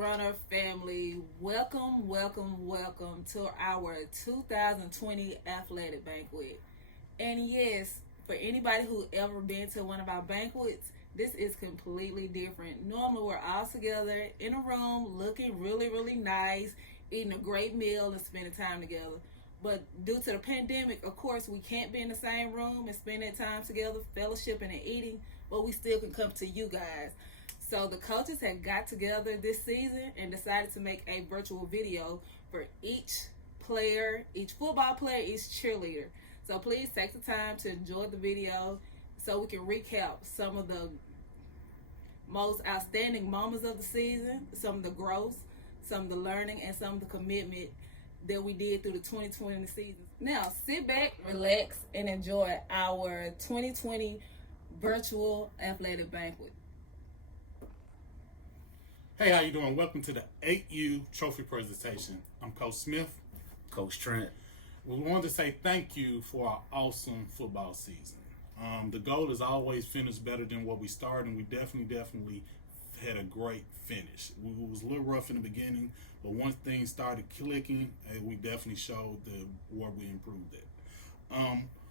Roadrunner family, welcome to our 2020 athletic banquet. And yes, for anybody who ever been to one of our banquets, this is completely different. Normally we're all together in a room looking really nice, eating a great meal and spending time together. But due to the pandemic, of course, we can't be in the same room and spend that time together, fellowshipping and eating, but we still can come to you guys. So the coaches had got together this season and decided to make a virtual video for each player, each football player, each cheerleader. So please take the time to enjoy the video so we can recap some of the most outstanding moments of the season, some of the growth, some of the learning, and some of the commitment that we did through the 2020 season. Now, sit back, relax, and enjoy our 2020 virtual athletic banquet. Hey, how you doing? Welcome to the 8U trophy presentation. I'm Coach Smith. Coach Trent. We wanted to say thank you for our awesome football season. The goal is always finish better than what we started, and we definitely had a great finish. We was a little rough in the beginning, but once things started clicking, we definitely showed where we improved it.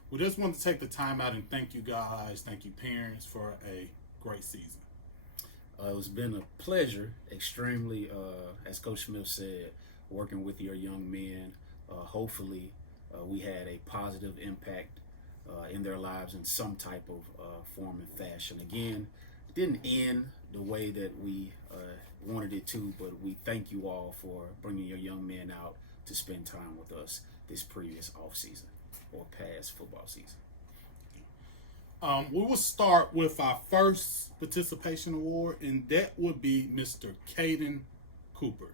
We just want to take the time out and thank you guys, thank you parents for a great season. It's been a pleasure, extremely, as Coach Smith said, working with your young men. Hopefully, we had a positive impact in their lives in some type of form and fashion. Again, it didn't end the way that we wanted it to, but we thank you all for bringing your young men out to spend time with us this previous off season or past football season. We will start with our first participation award, and that would be Mr. Caden Cooper.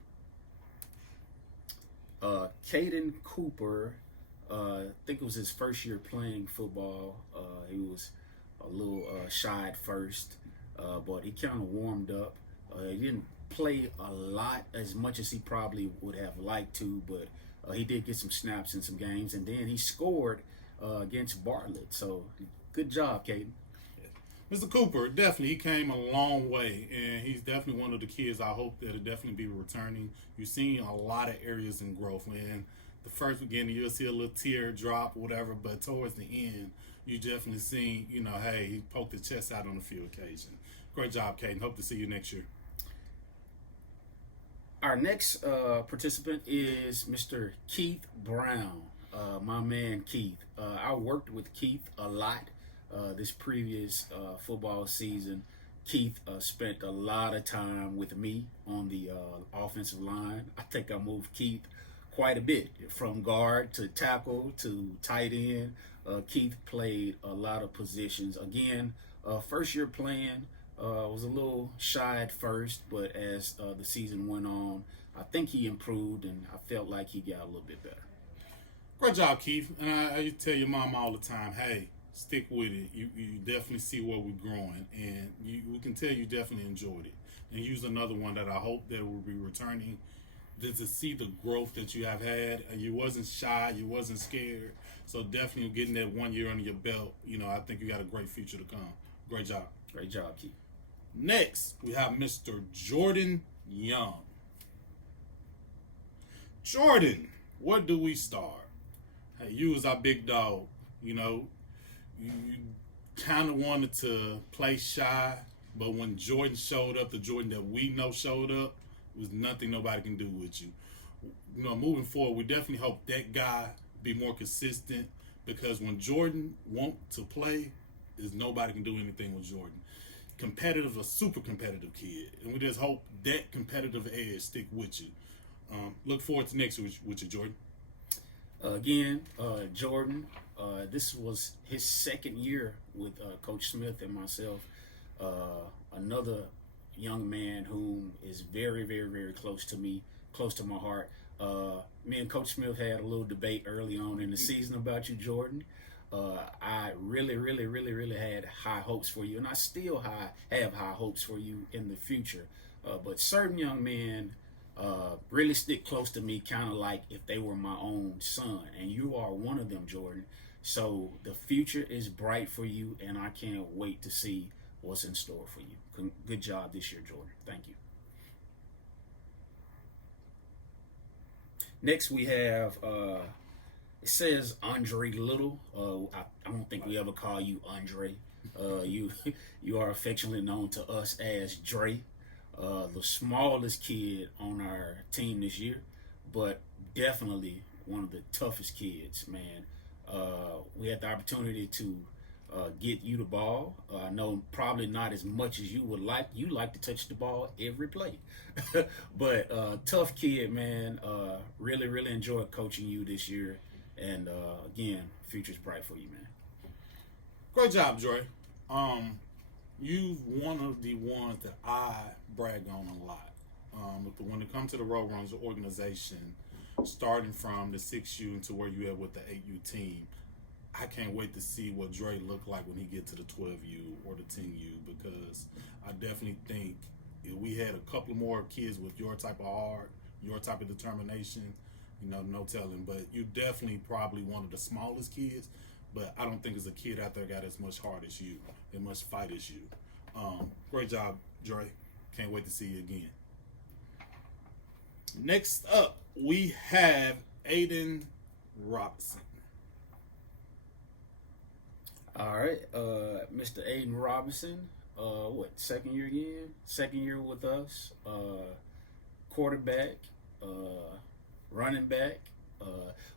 Caden Cooper, I think it was his first year playing football. He was a little shy at first, but he kind of warmed up. He didn't play a lot, as much as he probably would have liked to, but he did get some snaps in some games, and then he scored against Bartlett. So good job, Caden. Mr. Cooper, definitely, he came a long way, and he's definitely one of the kids I hope that will definitely be returning. You've seen a lot of areas in growth. And the first beginning, you'll see a little tear drop, whatever, but towards the end, you definitely seen, hey, he poked his chest out on a few occasions. Great job, Caden. Hope to see you next year. Our next participant is Mr. Keith Brown, my man Keith. I worked with Keith a lot this previous football season. Keith spent a lot of time with me on the offensive line. I think I moved Keith quite a bit from guard to tackle to tight end. Keith played a lot of positions. Again, first year playing, was a little shy at first, but as the season went on, I think he improved, and I felt like he got a little bit better. Great job, Keith. And I tell your mom all the time, hey, stick with it. You definitely see where we're growing, and we can tell you definitely enjoyed it. And use another one that I hope that will be returning, just to see the growth that you have had. And you wasn't shy, you wasn't scared. So definitely getting that 1 year under your belt, I think you got a great future to come. Great job. Great job, Keith. Next, we have Mr. Jordan Young. Jordan, where do we start? Hey, you was our big dog. You kind of wanted to play shy, but when Jordan showed up, the Jordan that we know showed up, was nothing nobody can do with you. Moving forward, we definitely hope that guy be more consistent, because when Jordan want to play, is nobody can do anything with Jordan. Competitive, a super competitive kid, and we just hope that competitive edge stick with you. Look forward to next week with you, Jordan. Again, Jordan, this was his second year with Coach Smith and myself. Another young man whom is very close to me, close to my heart. Me and Coach Smith had a little debate early on in the season about you, Jordan. I really had high hopes for you, and I still have high hopes for you in the future. But certain young men really stick close to me, kind of like if they were my own son, and you are one of them, Jordan. So the future is bright for you, and I can't wait to see what's in store for you. Good job this year, Jordan. Thank you. Next we have it says Andre Little. I don't think we ever call you Andre. You are affectionately known to us as Dre, the smallest kid on our team this year, but definitely one of the toughest kids, man. We had the opportunity to get you the ball. I know probably not as much as you would like. You like to touch the ball every play, but tough kid, man. Really, really enjoyed coaching you this year, and again, future's bright for you, man. Great job, Dre. You've one of the ones that I brag on a lot. When it comes to the Roadrunners organization, starting from the 6U to where you at with the 8U team, I can't wait to see what Dre look like when he get to the 12U or the 10U, because I definitely think if we had a couple more kids with your type of heart, your type of determination, no telling. But you definitely probably one of the smallest kids, but I don't think there's a kid out there got as much heart as you and much fight as you. Great job, Dre. Can't wait to see you again. Next up, we have Aiden Robinson. All right, Mr. Aiden Robinson. Second year again? Second year with us. Quarterback, running back.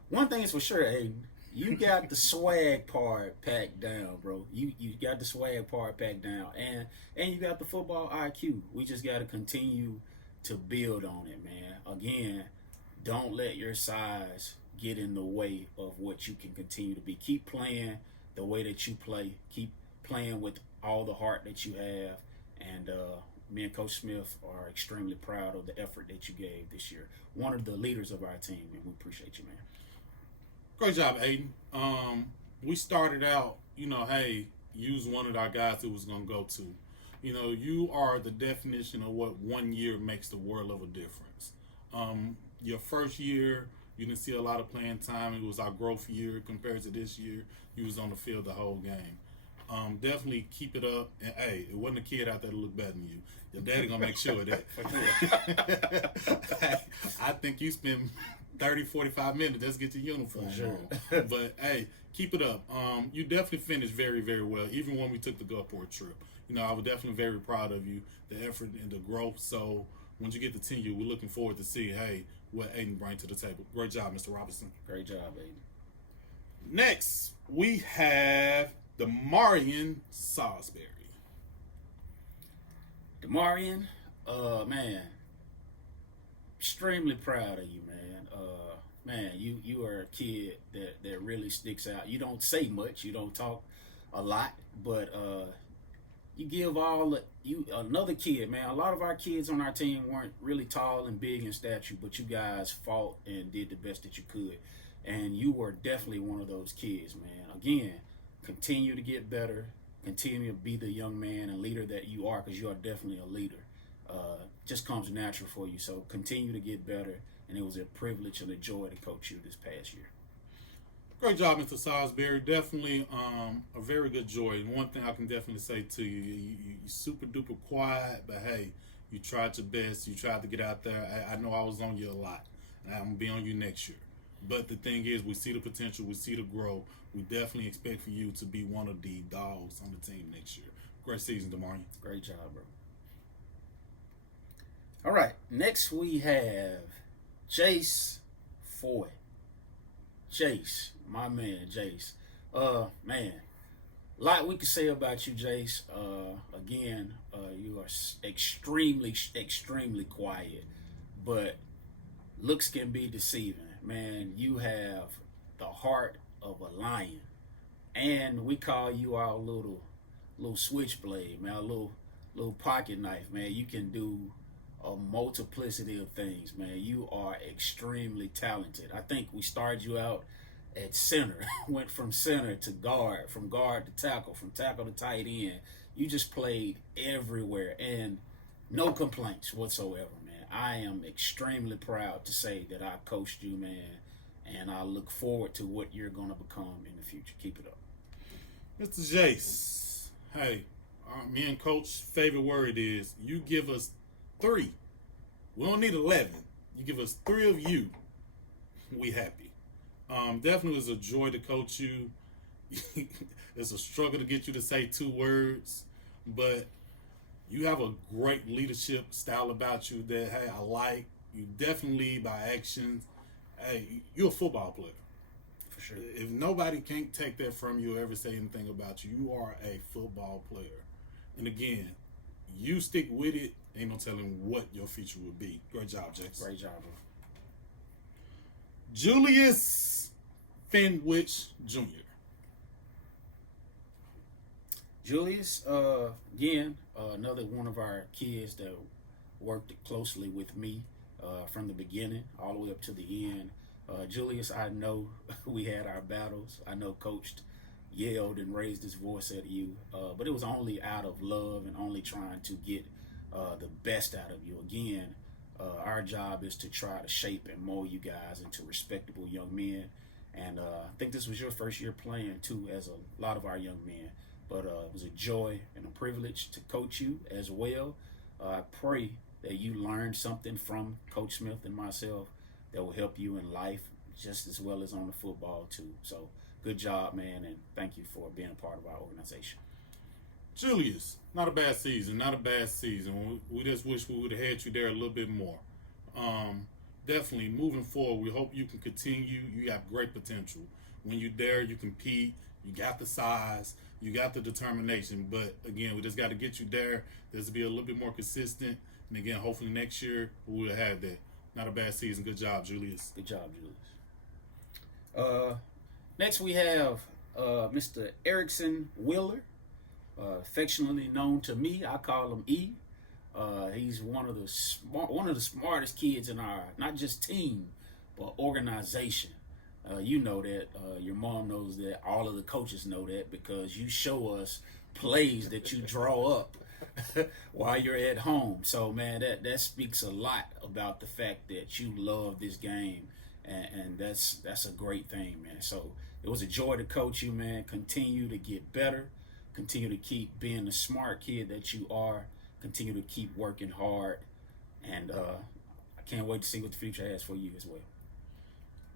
One thing is for sure, Aiden. You got the swag part packed down, bro. You got the swag part packed down, and you got the football IQ. We just got to continue to build on it, man. Again, don't let your size get in the way of what you can continue to be. Keep playing the way that you play. Keep playing with all the heart that you have, and me and Coach Smith are extremely proud of the effort that you gave this year. One of the leaders of our team, and we appreciate you, man. Great job, Aiden. We started out, hey, use one of our guys who was going to go to. You are the definition of what 1 year makes the world of a difference. Your first year, you didn't see a lot of playing time. It was our growth year compared to this year. You was on the field the whole game. Definitely keep it up. And, hey, it wasn't a kid out there to look better than you. Your daddy going to make sure of that. Hey, I think you spent 30, 45 minutes just get your uniform on. But, hey, keep it up. You definitely finished very, very well, even when we took the Gulfport trip. I was definitely very proud of you, the effort and the growth. So once you get to 10U, we're looking forward to see, hey, what Aiden brings to the table. Great job, Mr. Robinson. Great job, Aiden. Next, we have Demarian Salisbury. Demarian, man, extremely proud of you, man. Man, you are a kid that really sticks out. You don't say much, you don't talk a lot, but you give another kid, man. A lot of our kids on our team weren't really tall and big in stature, but you guys fought and did the best that you could. And you were definitely one of those kids, man. Again, continue to get better. Continue to be the young man and leader that you are, because you are definitely a leader. Just comes natural for you. So continue to get better. And it was a privilege and a joy to coach you this past year. Great job, Mr. Salisbury. Definitely a very good joy. And one thing I can definitely say to you, you're super duper quiet, but hey, you tried your best. You tried to get out there. I know I was on you a lot, and I'm going to be on you next year. But the thing is, we see the potential. We see the growth. We definitely expect for you to be one of the dogs on the team next year. Great season, Demarian. Great job, bro. All right, next we have Jace Foy. Jace, my man, Jace. Man, a lot we could say about you, Jace. Again, you are extremely, extremely quiet, but looks can be deceiving. Man, you have the heart of a lion, and we call you our little switchblade, man, a little pocket knife, man. You can do a multiplicity of things, man. You are extremely talented. I think we started you out at center, went from center to guard, from guard to tackle, from tackle to tight end. You just played everywhere, and no complaints whatsoever, man. I am extremely proud to say that I coached you, man, and I look forward to what you're going to become in the future. Keep it up. Mr. Jace, hey, me and Coach's favorite word is you give us 3. We don't need 11. You give us 3 of you, we happy. Definitely was a joy to coach you. It's a struggle to get you to say 2 words, but you have a great leadership style about you that, hey, I like. You definitely lead by actions. Hey, you're a football player. For sure. If nobody can't take that from you or ever say anything about you, you are a football player. And again, you stick with it. Ain't no telling what your future will be. Great job, Jackson. Great job, bro. Julius Fenwich Jr. Julius, again, another one of our kids that worked closely with me from the beginning all the way up to the end. Julius, I know we had our battles. I know Coach yelled and raised his voice at you, but it was only out of love and only trying to get the best out of you. Again, our job is to try to shape and mold you guys into respectable young men. And I think this was your first year playing, too, as a lot of our young men. But it was a joy and a privilege to coach you as well. I pray that you learned something from Coach Smith and myself that will help you in life just as well as on the football, too. So good job, man, and thank you for being a part of our organization. Julius, not a bad season. Not a bad season. We just wish we would have had you there a little bit more. Definitely moving forward, we hope you can continue. You got great potential. When you're there, you compete. You got the size. You got the determination. But again, we just got to get you there. There's to be a little bit more consistent. And again, hopefully next year we'll have that. Not a bad season. Good job, Julius. Good job, Julius. Next we have Mr. Erickson Wheeler, affectionately known to me. I call him E. He's one of the smartest kids in our not just team, but organization. You know that. Your mom knows that. All of the coaches know that because you show us plays that you draw up while you're at home. So, man, that speaks a lot about the fact that you love this game, and that's a great thing, man. So it was a joy to coach you, man. Continue to get better. Continue to keep being the smart kid that you are. Continue to keep working hard, and I can't wait to see what the future has for you as well.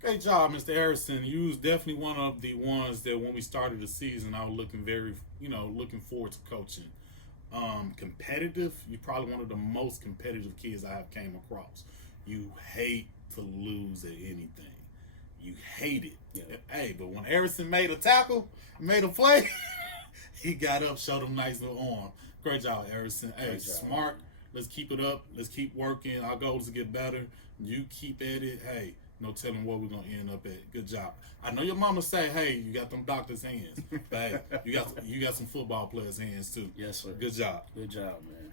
Great job, Mr. Harrison. You was definitely one of the ones that when we started the season, I was looking forward to coaching. Competitive, you're probably one of the most competitive kids I have came across. You hate to lose at anything. You hate it. Yeah. Hey, but when Harrison made a tackle, made a play, he got up, showed him nice little arm. Great job, Harrison. Hey, smart. Let's keep it up. Let's keep working. Our goal is to get better. You keep at it. Hey, no telling where we're going to end up at. Good job. I know your mama say, hey, you got them doctor's hands. But hey, you got some football players' hands, too. Yes, sir. Good job. Good job, man.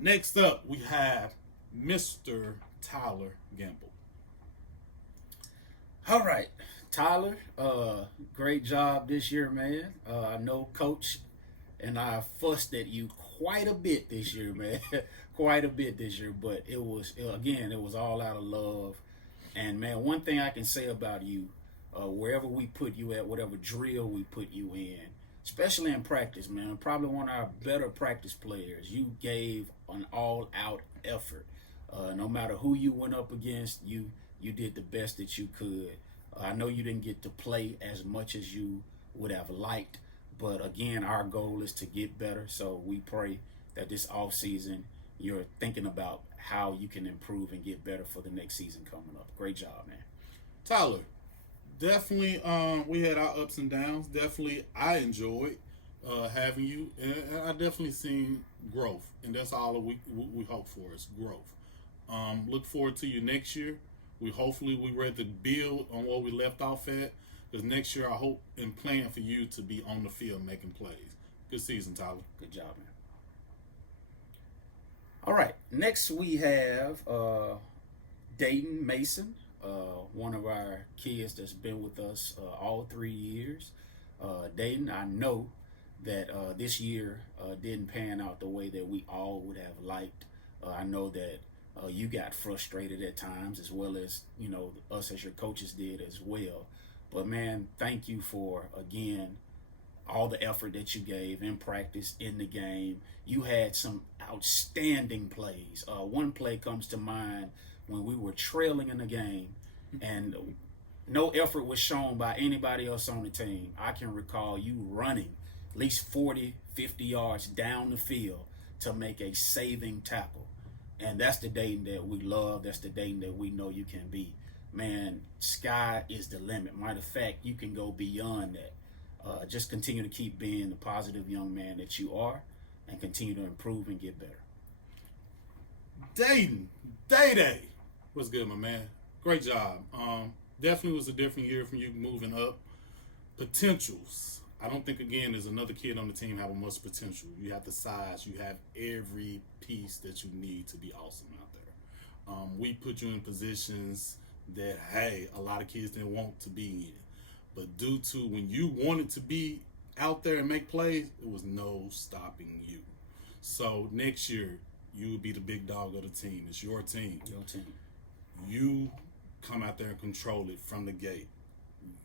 Next up, we have Mr. Tyler Gamble. All right. Tyler, great job this year, man. I know Coach and I fussed at you quite a bit this year, man. Quite a bit this year. But it was all out of love. And, man, one thing I can say about you, wherever we put you at, whatever drill we put you in, especially in practice, man, probably one of our better practice players. You gave an all-out effort. No matter who you went up against, you did the best that you could. I know you didn't get to play as much as you would have liked, but, again, our goal is to get better. So we pray that this offseason you're thinking about how you can improve and get better for the next season coming up. Great job, man. Tyler, definitely we had our ups and downs. Definitely I enjoyed having you, and I definitely seen growth, and that's all we hope for is growth. Look forward to you next year. Hopefully we ready to build on what we left off at, because next year I hope and plan for you to be on the field making plays. Good season, Tyler. Good job, man. All right, next we have Dayton Mason, one of our kids that's been with us all 3 years. Dayton, I know that this year didn't pan out the way that we all would have liked. I know that you got frustrated at times, as well as, us as your coaches did as well. But, man, thank you for, again, all the effort that you gave in practice, in the game. You had some outstanding plays. One play comes to mind when we were trailing in the game, and no effort was shown by anybody else on the team. I can recall you running at least 40, 50 yards down the field to make a saving tackle. And that's the Dayton that we love. That's the Dayton that we know you can be. Man, sky is the limit. Matter of fact, you can go beyond that. Just continue to keep being the positive young man that you are and continue to improve and get better. Dayton, Day-Day. What's good, my man? Great job. Definitely was a different year from you moving up. Potentials. I don't think, again, there's another kid on the team having much potential. You have the size. You have every piece that you need to be awesome out there. We put you in positions that, hey, a lot of kids didn't want to be in. But due to when you wanted to be out there and make plays, it was no stopping you. So next year, you will be the big dog of the team. It's your team. Your team. You come out there and control it from the gate.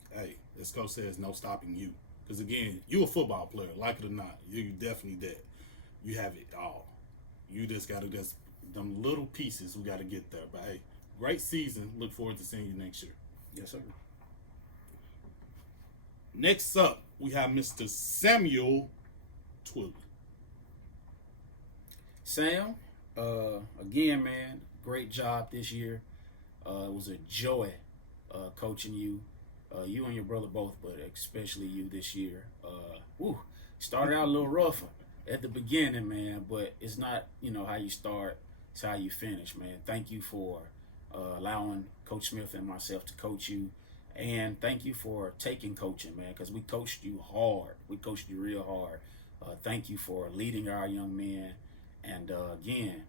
Hey, as Coach says, no stopping you. Because, again, you a football player, like it or not. You definitely that. You have it all. You just got to just them little pieces we got to get there. But, hey, great season. Look forward to seeing you next year. Yes, sir. Next up, we have Mr. Samuel Twilley. Sam, again, man, great job this year. It was a joy coaching you. You and your brother both, but especially you this year. Started out a little rougher at the beginning, man, but it's not, how you start, it's how you finish, man. Thank you for allowing Coach Smith and myself to coach you. And thank you for taking coaching, man, because we coached you hard. We coached you real hard. Thank you for leading our young men. And again,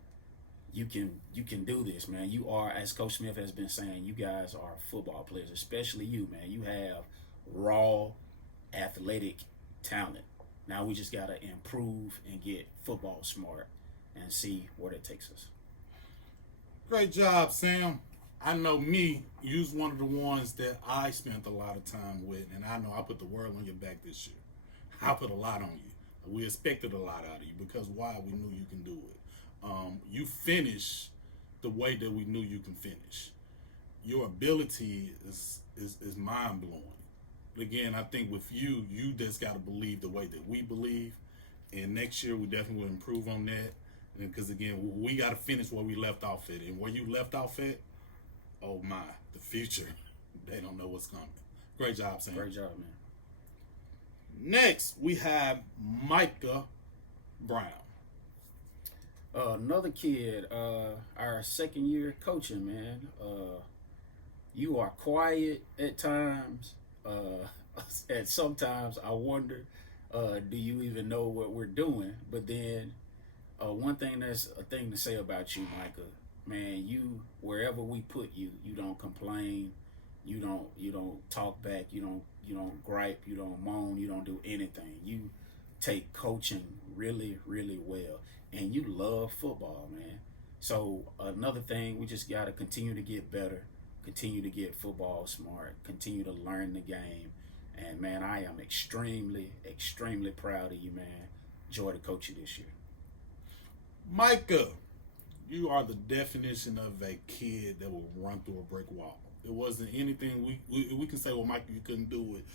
you can do this, man. You are, as Coach Smith has been saying, you guys are football players, especially you, man. You have raw athletic talent. Now we just got to improve and get football smart and see where that takes us. Great job, Sam. I know me, you was one of the ones that I spent a lot of time with, and I know I put the world on your back this year. I put a lot on you. We expected a lot out of you because why? We knew you can do it. You finish the way that we knew you can finish. Your ability is mind-blowing. Again, I think with you just got to believe the way that we believe, and next year we definitely will improve on that. Because, again, we got to finish where we left off at. And where you left off at, oh, my, the future, they don't know what's coming. Great job, Sam. Great job, man. Next, we have Micah Brown. Another kid, our second year coaching, man. You are quiet at times. And sometimes I wonder, do you even know what we're doing? But then one thing that's a thing to say about you, Micah, man, you, wherever we put you, you don't complain. You don't talk back. You don't gripe. You don't moan. You don't do anything. You take coaching really, really well. And you love football, man. So another thing, we just got to continue to get better, continue to get football smart, continue to learn the game. And, man, I am extremely, extremely proud of you, man. Enjoy to coach you this year. Micah, you are the definition of a kid that will run through a brick wall. It wasn't anything we can say, well, Micah, you couldn't do it.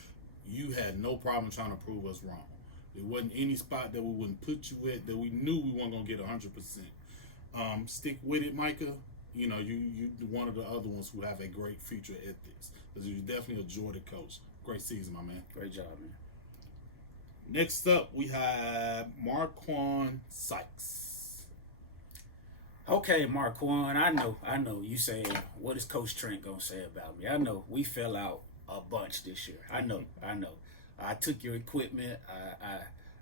You had no problem trying to prove us wrong. There wasn't any spot that we wouldn't put you at that we knew we weren't going to get 100%. Stick with it, Micah. You one of the other ones who have a great future at this. Because you're definitely a joy to coach. Great season, my man. Great job, man. Next up, we have Marquand Sykes. Okay, Marquand, I know. You saying, what is Coach Trent going to say about me? I know we fell out a bunch this year. I know. I took your equipment.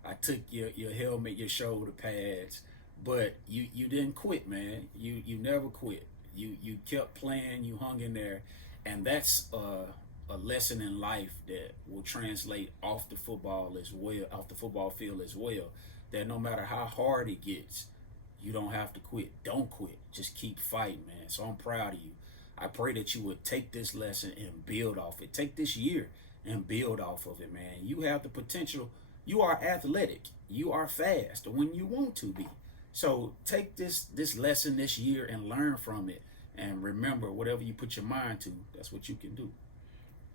I took your helmet, your shoulder pads, but you didn't quit, man. You never quit. You kept playing. You hung in there, and that's a lesson in life that will translate off the football field as well. That no matter how hard it gets, you don't have to quit. Don't quit. Just keep fighting, man. So I'm proud of you. I pray that you would take this lesson and build off it. Take this year and build off of it, man. You have the potential. You are athletic. You are fast when you want to be. So take this lesson this year and learn from it And remember, whatever you put your mind to, that's what you can do.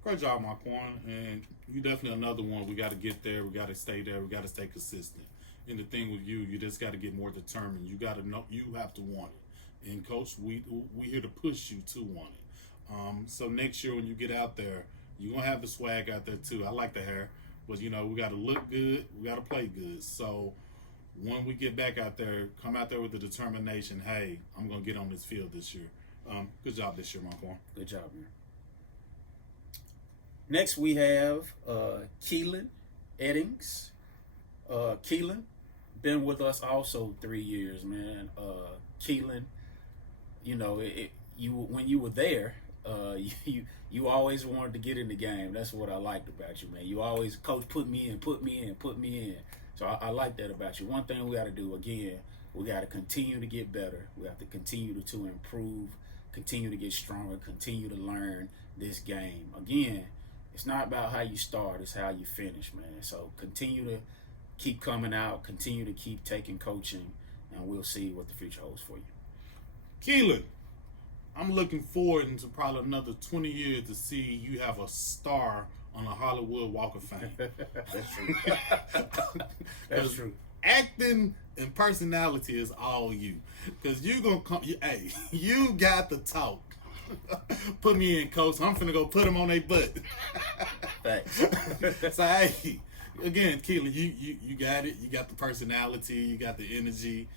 Great job, Marquand. And you definitely another one. We got to get there. We got to stay there. We got to stay consistent. And the thing with you, you just got to get more determined. You got to know. You have to want it. And coach, we here to push you to want it. So next year when you get out there, you're gonna have the swag out there too. I like the hair, but we got to look good. We got to play good. So when we get back out there, come out there with the determination. Hey, I'm gonna get on this field this year. Good job this year, Marquand. Good job, man. Next, we have Keelan Eddings. Keelan, been with us also 3 years, man. Keelan, when you were there, you always wanted to get in the game. That's what I liked about you, man. You always, coach, put me in. So I like that about you. One thing we got to do, again, we got to continue to get better. We have to continue to improve, continue to get stronger, continue to learn this game. Again, it's not about how you start, it's how you finish, man. So continue to keep coming out, continue to keep taking coaching, and we'll see what the future holds for you. Keelan, I'm looking forward into probably another 20 years to see you have a star on the Hollywood Walk of Fame. That's true. That's true. Acting and personality is all you. Because you going to come, hey, you got the talk. Put me in, coach. I'm finna go put them on their butt. Thanks. So, hey, again, Keelan, you got it. You got the personality. You got the energy.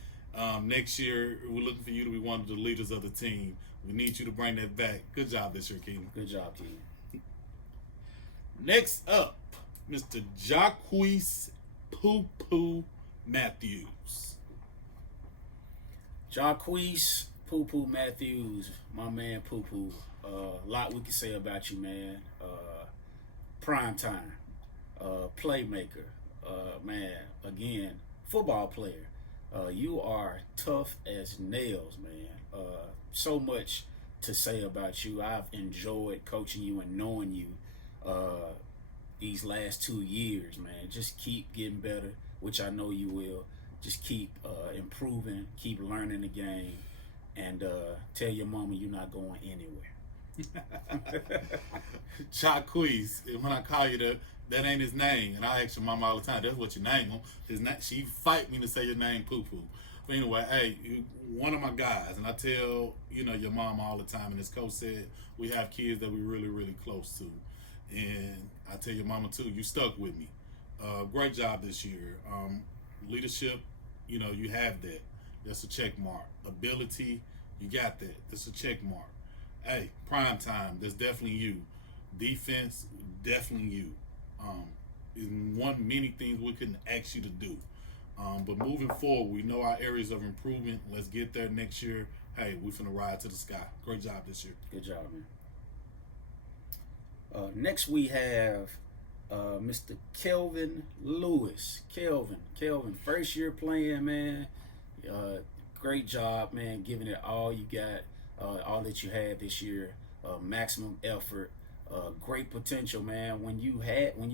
Next year, we're looking for you to be one of the leaders of the team. We need you to bring that back. Good job this year, Keelan. Good job, Keelan. Next up, Mr. Jacquees Poo-Poo Matthews. Jacquees Poo-Poo Matthews, my man Poo-Poo. A lot we can say about you, man. Prime time, playmaker, man. Again, football player. You are tough as nails, man. So much to say about you. I've enjoyed coaching you and knowing you these last 2 years, man. Just keep getting better, which I know you will. Just keep improving, keep learning the game, and tell your mama you're not going anywhere. Jacquees, when I call you that ain't his name, and I ask your mama all the time, that's what your name is. She fight me to say your name, Poo-Poo. But anyway, hey, you one of my guys, and I tell your mom all the time, and as coach said, we have kids that we really, really close to, and I tell your mama too, you stuck with me. Great job this year. Leadership, you have that. That's a check mark. Ability, you got that. That's a check mark. Hey, prime time, that's definitely you. Defense, definitely you. Is many things we couldn't ask you to do. But moving forward, we know our areas of improvement. Let's get there next year. Hey, we finna ride to the sky. Great job this year. Good job, man. Next we have Mr. Kelvin Lewis. Kelvin, first year playing, man. Great job, man. Giving it all you got, all that you had this year. Maximum effort. Great potential, man. When you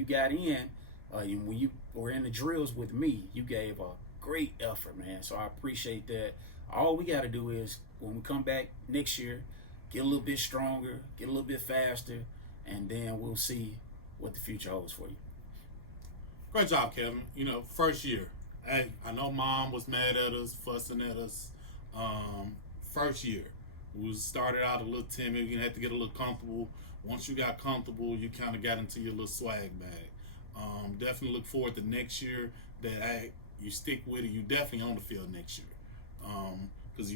got in, when you were in the drills with me, you gave a great effort, man. So I appreciate that. All we got to do is, when we come back next year, get a little bit stronger, get a little bit faster, and then we'll see what the future holds for you. Great job, Kevin. First year. Hey, I know mom was mad at us, fussing at us. First year, we started out a little timid. You had to get a little comfortable. Once you got comfortable, you kind of got into your little swag bag. Definitely look forward to next year that you stick with it. You definitely on the field next year. Because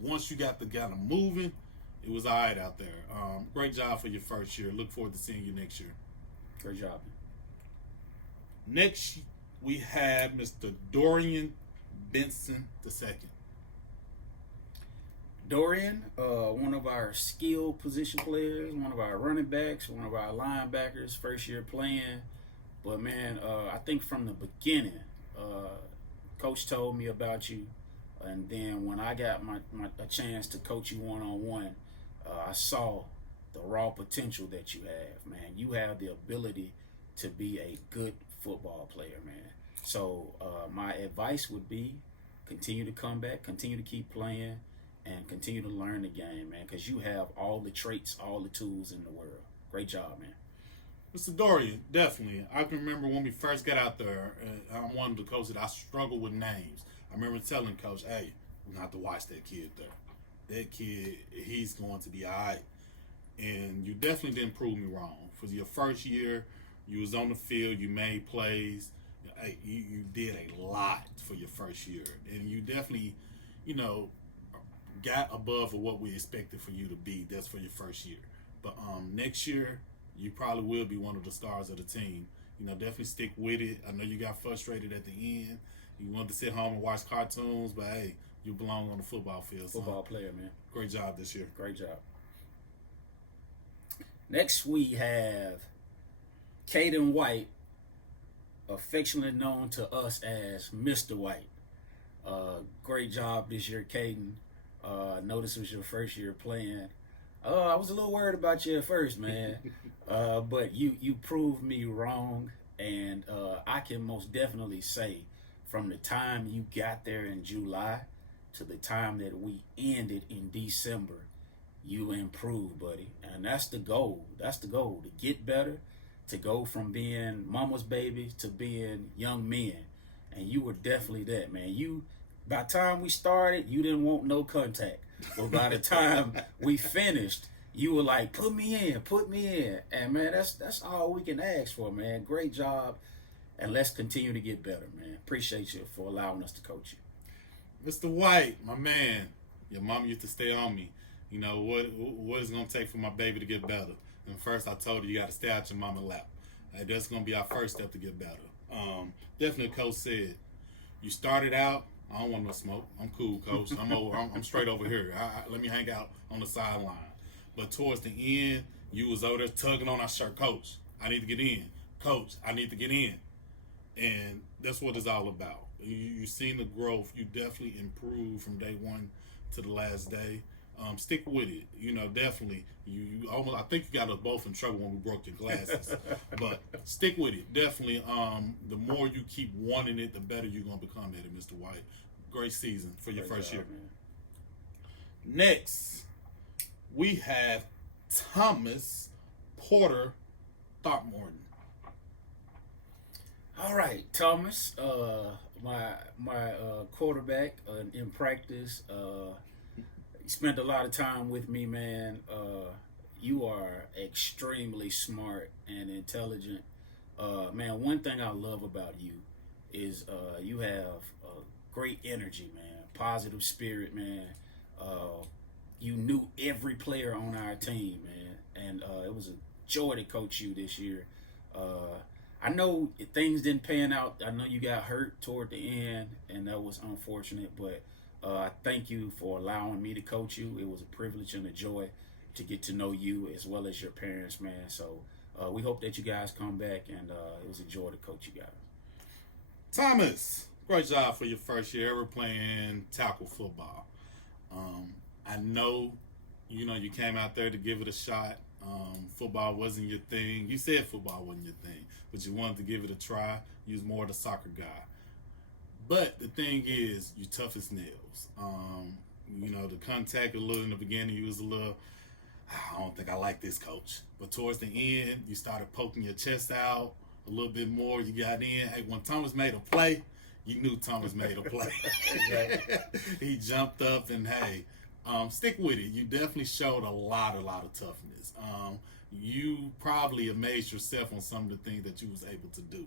once you got the guy moving, it was all right out there. Great job for your first year. Look forward to seeing you next year. Great job. Next, we have Mr. Dorian Benson II. Dorian, one of our skill position players, one of our running backs, one of our linebackers, first year playing. But man, I think from the beginning, coach told me about you, and then when I got a chance to coach you one-on-one, I saw the raw potential that you have, man. You have the ability to be a good football player, man. So my advice would be continue to come back, continue to keep playing, and continue to learn the game, man, because you have all the traits, all the tools in the world. Great job, man. Mr. Dorian, definitely. I can remember when we first got out there, I'm one of the coaches that I struggled with names. I remember telling Coach, hey, we're going to have to watch that kid there. That kid, he's going to be all right. And you definitely didn't prove me wrong. For your first year, you was on the field, you made plays. Hey, you did a lot for your first year. And you definitely, got above of what we expected for you to be. That's for your first year. But next year, you probably will be one of the stars of the team. Definitely stick with it. I know you got frustrated at the end. You wanted to sit home and watch cartoons, but hey, you belong on the football field. Football player, man. Great job this year. Great job. Next, we have Caden White, affectionately known to us as Mr. White. Great job this year, Caden. Notice it was your first year playing. I was a little worried about you at first, man. But you proved me wrong, and I can most definitely say from the time you got there in July to the time that we ended in December, you improved, buddy. And that's the goal. That's the goal, to get better, to go from being mama's baby to being young men. And you were definitely that, man. By the time we started, you didn't want no contact. But by the time we finished, you were like, put me in. And, man, that's all we can ask for, man. Great job. And let's continue to get better, man. Appreciate you for allowing us to coach you. Mr. White, my man, your mom used to stay on me. What is it going to take for my baby to get better? And first I told her you got to stay out your mama's lap. That's going to be our first step to get better. Definitely, Coach said, you started out, I don't want no smoke. I'm cool, Coach. I'm straight over here. Let me hang out on the sideline. But towards the end, you was over there tugging on our shirt. Coach, I need to get in. Coach, I need to get in. And that's what it's all about. You've seen the growth. You definitely improved from day one to the last day. Stick with it. Definitely. You almost. I think you got us both in trouble when we broke your glasses. But stick with it. Definitely. The more you keep wanting it, the better you're gonna become at it, Mr. White. Great season for your first year. Man. Next, we have Thomas Porter Throckmorton. All right, Thomas, my quarterback in practice. Spent a lot of time with me, man. You are extremely smart and intelligent. Man, one thing I love about you is you have great energy, man. Positive spirit, man. You knew every player on our team, man. And it was a joy to coach you this year. I know things didn't pan out. I know you got hurt toward the end, and that was unfortunate, but I thank you for allowing me to coach you. It was a privilege and a joy to get to know you as well as your parents, man. So we hope that you guys come back, and it was a joy to coach you guys. Thomas, great job for your first year ever playing tackle football. I know, you came out there to give it a shot. Football wasn't your thing. You said football wasn't your thing, but you wanted to give it a try. You was more the soccer guy. But the thing is, you tough as nails. The contact a little in the beginning, you was a little, I don't think I like this, coach. But towards the end, you started poking your chest out a little bit more. You got in. Hey, when Thomas made a play, you knew Thomas made a play. He jumped up and, hey, stick with it. You definitely showed a lot of toughness. You probably amazed yourself on some of the things that you was able to do.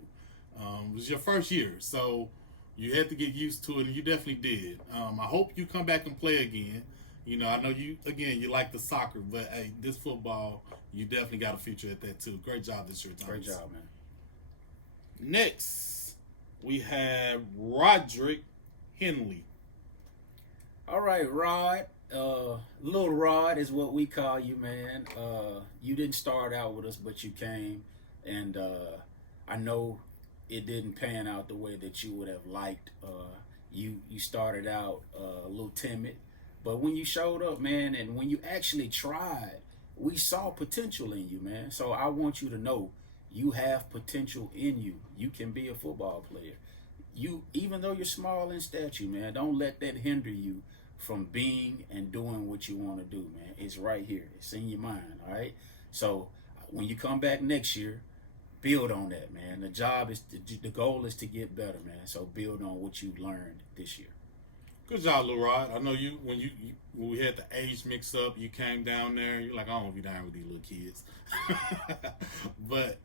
It was your first year, so you had to get used to it, and you definitely did. I hope you come back and play again. I know you like the soccer, but hey, this football, you definitely got a future at that too. Great job this year, Thomas. Great job, man. Next, we have Roderick Henley. All right, Rod. Little Rod is what we call you, man. You didn't start out with us, but you came, and I know it didn't pan out the way that you would have liked. You started out a little timid, but when you showed up, man, and when you actually tried, we saw potential in you, man. So I want you to know you have potential in you. You can be a football player. Even though you're small in stature, man, don't let that hinder you from being and doing what you want to do, man. It's right here. It's in your mind, all right? So when you come back next year, build on that, man. The goal is to get better, man. So build on what you learned this year. Good job, Lil Rod. I know when we had the age mix up, you came down there. You're like, I don't want to be down with these little kids. But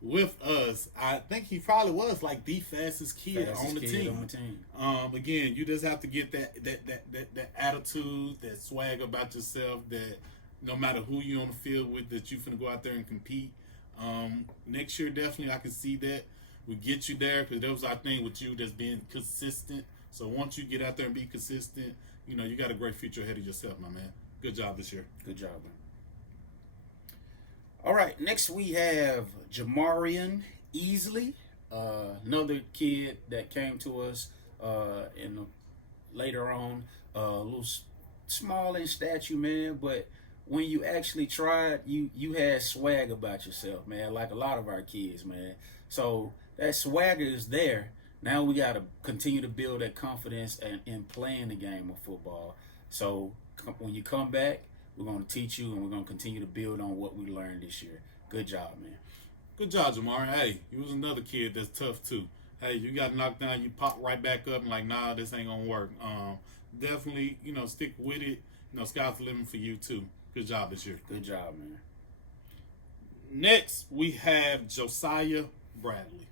with us, I think he probably was like the fastest kid on the team. Again, you just have to get that attitude, that swag about yourself, that no matter who you're on the field with, that you finna go out there and compete. Next year, definitely, I can see that. We get you there because that was our thing with you, just being consistent. So once you get out there and be consistent, you know, you got a great future ahead of yourself, my man. Good job this year. Good job, man. All right, next we have Jamarian Easley, another kid that came to us later on, a little small in stature, man, but when you actually tried, you had swag about yourself, man, like a lot of our kids, man. So that swagger is there. Now we got to continue to build that confidence in playing the game of football. So when you come back, we're going to teach you, and we're going to continue to build on what we learned this year. Good job, man. Good job, Jamar. Hey, you was another kid that's tough, too. Hey, you got knocked down, you pop right back up and like, nah, this ain't going to work. Definitely, you know, stick with it. You know, sky's the limit for you, too. Good job this year. Good job, man. Next, we have Josiah Bradley.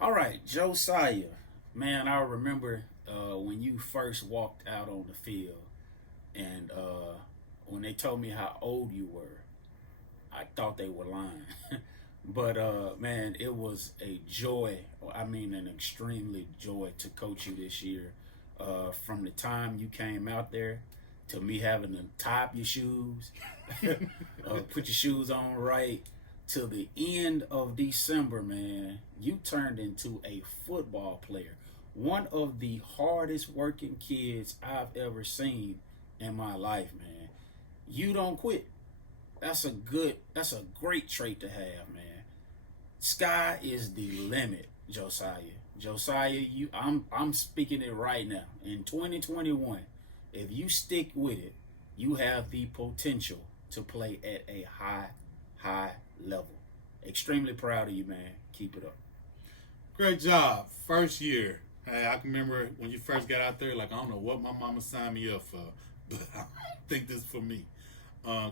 All right, Josiah. Man, I remember when you first walked out on the field, and when they told me how old you were, I thought they were lying. But, man, it was a joy, an extremely joy to coach you this year. From the time you came out there to me having to tie up your shoes, put your shoes on right, to the end of December, man, you turned into a football player. One of the hardest working kids I've ever seen in my life, man. You don't quit. That's a great trait to have, man. Sky is the limit, Josiah. Josiah, I'm speaking it right now. In 2021, if you stick with it, you have the potential to play at a high level. Extremely proud of you, man. Keep it up. Great job. First year. Hey, I can remember when you first got out there, like, I don't know what my mama signed me up for, but I think this is for me.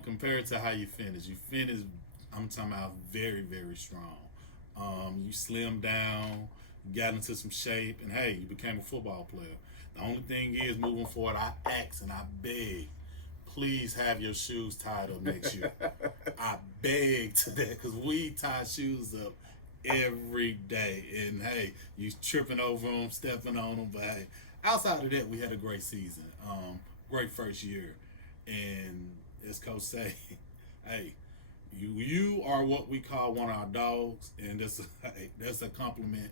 Compared to how you finished. You finished, I'm talking about very, very strong. You slimmed down, got into some shape, and hey, you became a football player. The only thing is, moving forward, I ask and I beg, please have your shoes tied up next year. I beg to that, because we tie shoes up every day. And hey, you tripping over them, stepping on them. But hey, outside of that, we had a great season. Great first year. And as Coach say, hey, you are what we call one of our dogs. And that's a compliment.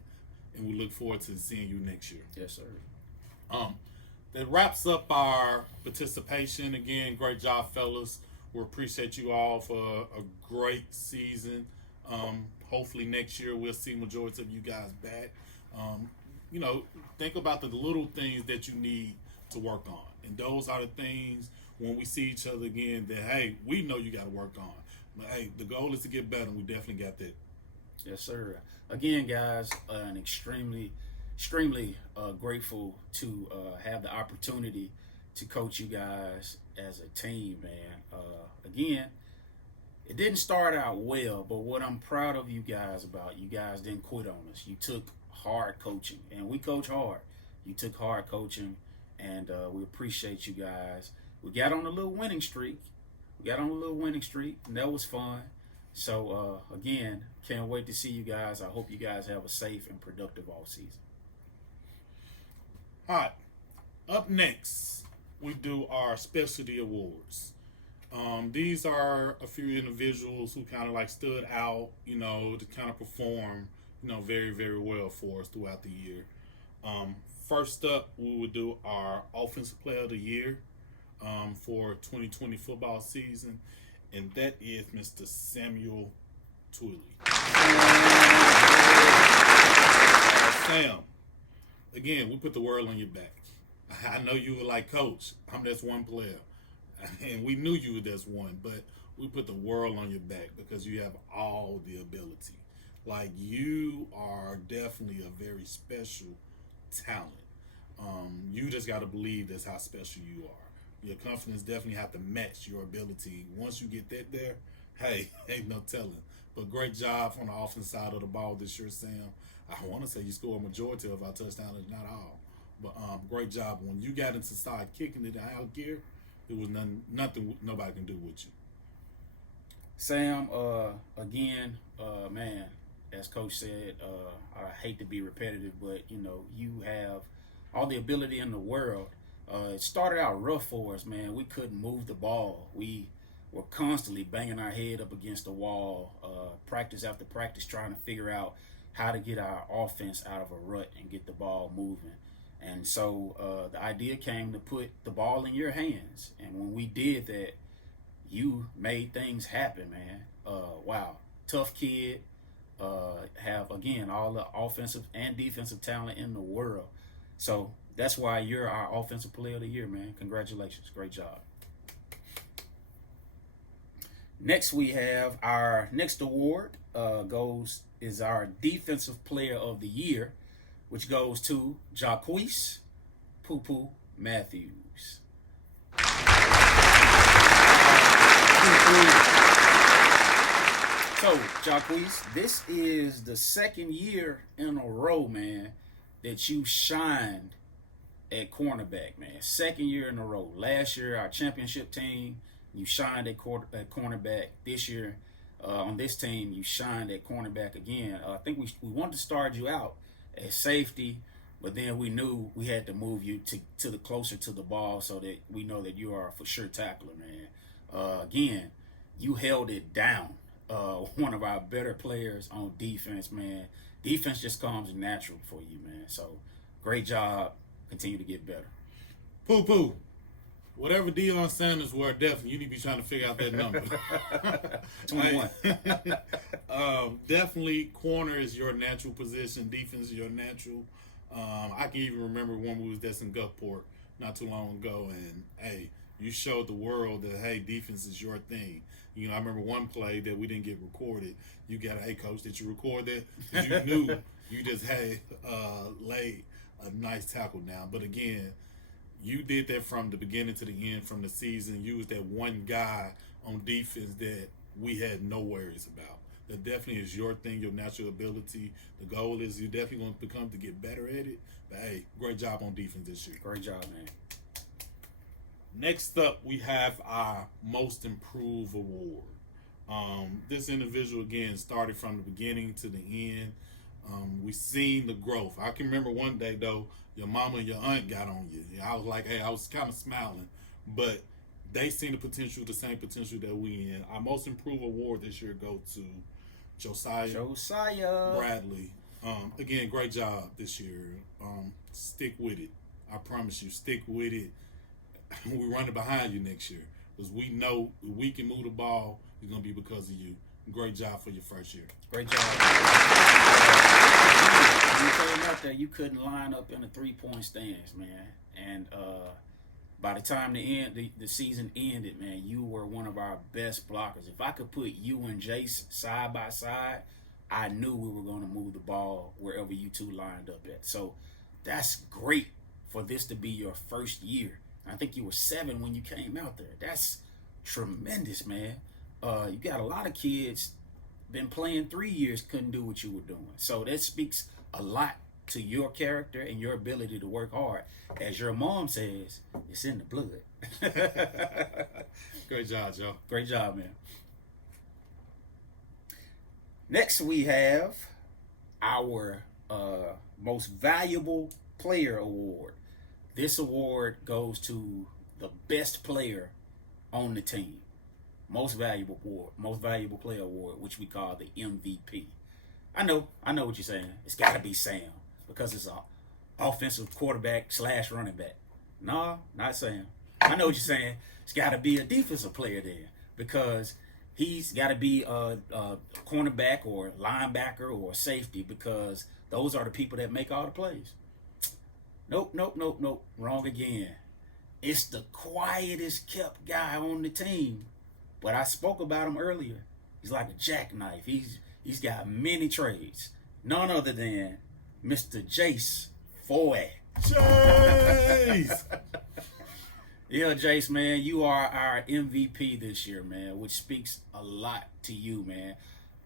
And we look forward to seeing you next year. Yes, sir. That wraps up our participation. Again, great job, fellas. We appreciate you all for a great season. Hopefully next year we'll see majority of you guys back. You know, think about the little things that you need to work on. And those are the things when we see each other again that, hey, we know you got to work on. But, hey, the goal is to get better, and we definitely got that. Yes, sir. Again, guys, an extremely grateful to have the opportunity to coach you guys as a team, man. Again, it didn't start out well, but what I'm proud of you guys about, you guys didn't quit on us. You took hard coaching, and we coach hard. You took hard coaching, and we appreciate you guys. We got on a little winning streak. And that was fun. So, again, can't wait to see you guys. I hope you guys have a safe and productive off season. All right. Up next, we do our specialty awards. These are a few individuals who kind of like stood out, you know, to kind of perform, you know, very, very well for us throughout the year. First up, we would do our Offensive Player of the Year for 2020 football season, and that is Mr. Samuel Twilly. Sam, again, we put the world on your back. I know you were like, Coach, I'm just one player. And we knew you were just one, but we put the world on your back because you have all the ability. Like, you are definitely a very special talent. You just got to believe that's how special you are. Your confidence definitely have to match your ability. Once you get that there, hey, ain't no telling. But great job on the offense side of the ball this year, Sam. I want to say you scored a majority of our touchdowns, not all. But great job. When you got into start kicking it out gear, there was nothing nobody can do with you. Sam, again, man, as Coach said, I hate to be repetitive, but you have all the ability in the world. It started out rough for us, man. We couldn't move the ball. We were constantly banging our head up against the wall, practice after practice, trying to figure out how to get our offense out of a rut and get the ball moving. And so the idea came to put the ball in your hands. And when we did that, you made things happen, man. Wow. Tough kid. Have, again, all the offensive and defensive talent in the world. So that's why you're our Offensive Player of the Year, man. Congratulations. Great job. Next, we have our next award is our Defensive Player of the Year, which goes to Jacquees Poo-Poo Matthews. So, Jacquees, this is the second year in a row, man, that you shined at cornerback, man. Second year in a row. Last year, our championship team, you shined at cornerback. This year, on this team, you shined at cornerback again. I think we wanted to start you out at safety, but then we knew we had to move you to the closer to the ball so that we know that you are a for sure tackler, man. Again, you held it down. One of our better players on defense, man. Defense just comes natural for you, man. So, great job. Continue to get better. Poo-Poo. Whatever Deion Sanders were, definitely, you need to be trying to figure out that number. 21. Definitely, corner is your natural position. Defense is your natural. I can even remember when we was just in Gulfport not too long ago, and, hey, you showed the world that, hey, defense is your thing. You know, I remember one play that we didn't get recorded. You got, hey, Coach, did you record that? 'Cause you knew you just had laid a nice tackle down. But, again, you did that from the beginning to the end from the season. You was that one guy on defense that we had no worries about. That definitely is your thing, your natural ability. The goal is you're definitely going to become to get better at it. But, hey, great job on defense this year. Great job, man. Next up, we have our Most Improved Award. This individual, again, started from the beginning to the end. We seen the growth. I can remember one day, though, your mama and your aunt got on you. I was like, hey, I was kind of smiling. But they seen the potential, the same potential that we in. Our Most Improved Award this year go to Josiah Bradley. Again, great job this year. Stick with it. I promise you, stick with it. We're running behind you next year because we know if we can move the ball, it's going to be because of you. Great job for your first year. Great job. You came out there, you couldn't line up in the 3-point stands, man. And by the time the season ended, man, you were one of our best blockers. If I could put you and Jace side by side, I knew we were going to move the ball wherever you two lined up at. So that's great for this to be your first year. I think you were 7 when you came out there. That's tremendous, man. You got a lot of kids been playing 3 years, couldn't do what you were doing. So that speaks a lot to your character and your ability to work hard. As your mom says, it's in the blood. Great job, Joe. Great job, man. Next, we have our Most Valuable Player Award. This award goes to the best player on the team. Most Valuable Player Award, which we call the MVP. I know what you're saying. It's got to be Sam because it's an offensive quarterback / running back. No, not Sam. I know what you're saying. It's got to be a defensive player there because he's got to be a cornerback or linebacker or safety because those are the people that make all the plays. Nope. Wrong again. It's the quietest kept guy on the team. But I spoke about him earlier. He's like a jackknife. He's got many trades. None other than Mr. Jace Foy. Jace! Yeah, Jace, man, you are our MVP this year, man, which speaks a lot to you, man.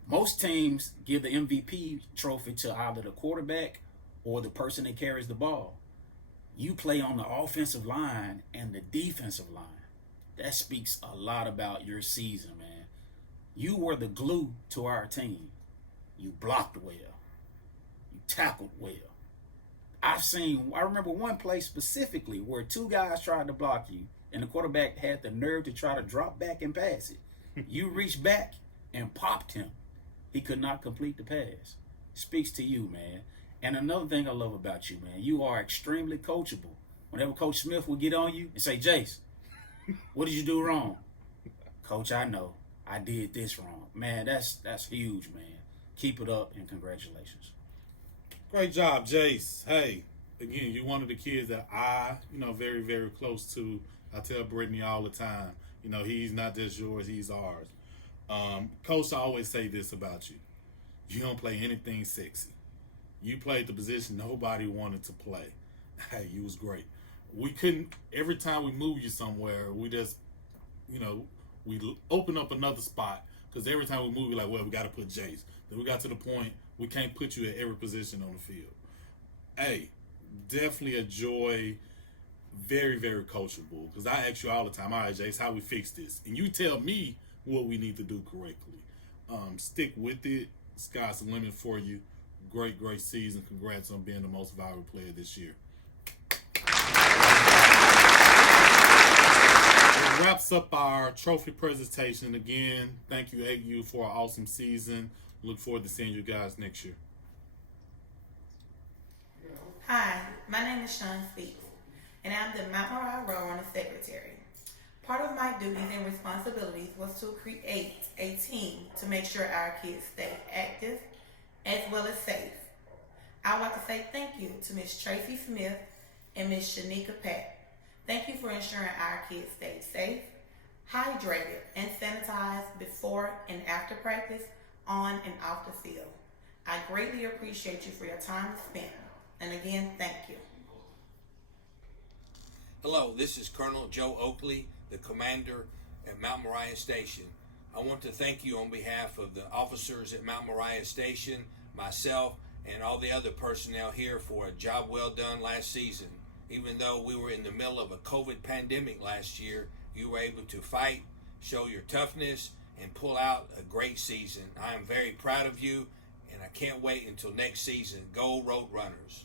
Most teams give the MVP trophy to either the quarterback or the person that carries the ball. You play on the offensive line and the defensive line. That speaks a lot about your season, man. You were the glue to our team. You blocked well. You tackled well. I remember one play specifically where two guys tried to block you and the quarterback had the nerve to try to drop back and pass it. You reached back and popped him. He could not complete the pass. Speaks to you, man. And another thing I love about you, man, you are extremely coachable. Whenever Coach Smith would get on you and say, Jace, what did you do wrong? Coach, I know. I did this wrong. Man, that's huge, man. Keep it up and congratulations. Great job, Jace. Hey, again, you're one of the kids that very, very close to. I tell Brittany all the time, he's not just yours, he's ours. Coach, I always say this about you. You don't play anything sexy. You played the position nobody wanted to play. Hey, you was great. We couldn't, every time we move you somewhere, we just, we open up another spot because every time we move, we're like, well, we got to put Jace. Then we got to the point we can't put you at every position on the field. Hey, definitely a joy, very, very coachable. Because I ask you all the time, all right, Jace, how we fix this? And you tell me what we need to do correctly. Stick with it. Sky's the limit for you. Great season. Congrats on being the most valuable player this year. It wraps up our trophy presentation. Again, thank you, AU, for an awesome season. Look forward to seeing you guys next year. Hi, my name is Sean Speaks, and I'm the Mount Moriah Roadrunners Secretary. Part of my duties and responsibilities was to create a team to make sure our kids stay active as well as safe. I would like to say thank you to Ms. Tracy Smith and Ms. Shanika Patt. Thank you for ensuring our kids stay safe, hydrated, and sanitized before and after practice, on and off the field. I greatly appreciate you for your time spent. And again, thank you. Hello, this is Colonel Joe Oakley, the commander at Mount Moriah Station. I want to thank you on behalf of the officers at Mount Moriah Station, myself, and all the other personnel here for a job well done last season. Even though we were in the middle of a COVID pandemic last year, you were able to fight, show your toughness, and pull out a great season. I am very proud of you, and I can't wait until next season. Go Roadrunners.